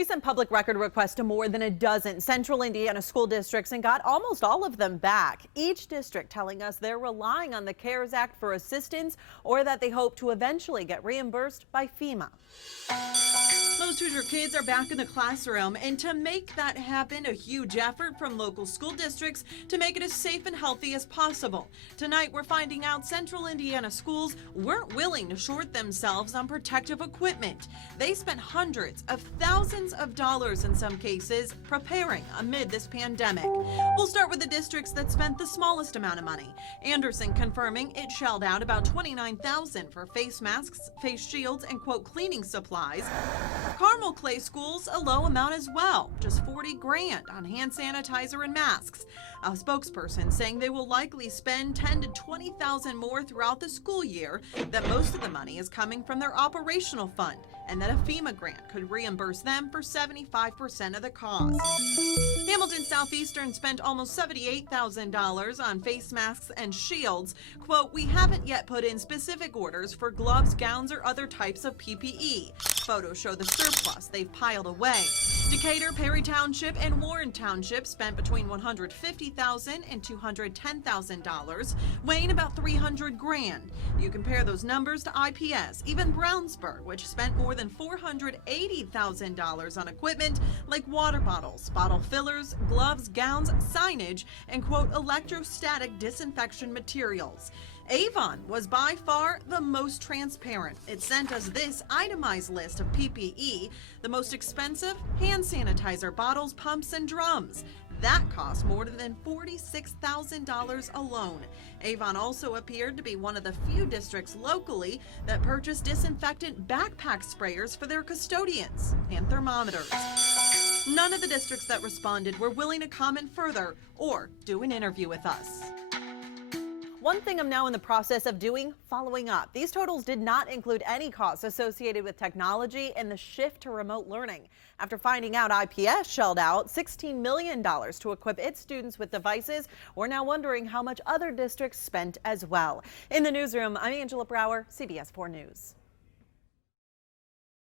We sent public record requests to more than a dozen central Indiana school districts and got almost all of them back. Each district telling us they're relying on the CARES Act for assistance or that they hope to eventually get reimbursed by FEMA. Most Hoosier kids are back in the classroom, and to make that happen, a huge effort from local school districts to make it as safe and healthy as possible. Tonight, we're finding out central Indiana schools weren't willing to short themselves on protective equipment. They spent hundreds of thousands of dollars in some cases preparing amid this pandemic. We'll start with the districts that spent the smallest amount of money. Anderson confirming it shelled out about $29,000 for face masks, face shields, and quote cleaning supplies. Carmel Clay Schools a low amount as well, just $40 grand on hand sanitizer and masks. A spokesperson saying they will likely spend $10,000 to $20,000 more throughout the school year, that most of the money is coming from their operational fund, and that a FEMA grant could reimburse them for 75% of the cost. Hamilton Southeastern spent almost $78,000 on face masks and shields. Quote, "We haven't yet put in specific orders for gloves, gowns, or other types of PPE. Photos show the surplus they've piled away." Decatur, Perry Township, and Warren Township spent between $150,000 and $210,000, weighing about $300 grand. You compare those numbers to IPS, even Brownsburg, which spent more than $480,000 on equipment like water bottles, bottle fillers, gloves, gowns, signage, and quote, electrostatic disinfection materials. Avon was by far the most transparent. It sent us this itemized list of PPE, the most expensive hand sanitizer bottles, pumps, and drums. That cost more than $46,000 alone. Avon also appeared to be one of the few districts locally that purchased disinfectant backpack sprayers for their custodians and thermometers. None of the districts that responded were willing to comment further or do an interview with us. One thing I'm now in the process of doing, following up. These totals did not include any costs associated with technology and the shift to remote learning. After finding out IPS shelled out $16 million to equip its students with devices, we're now wondering how much other districts spent as well. In the newsroom, I'm Angela Brower, CBS 4 News.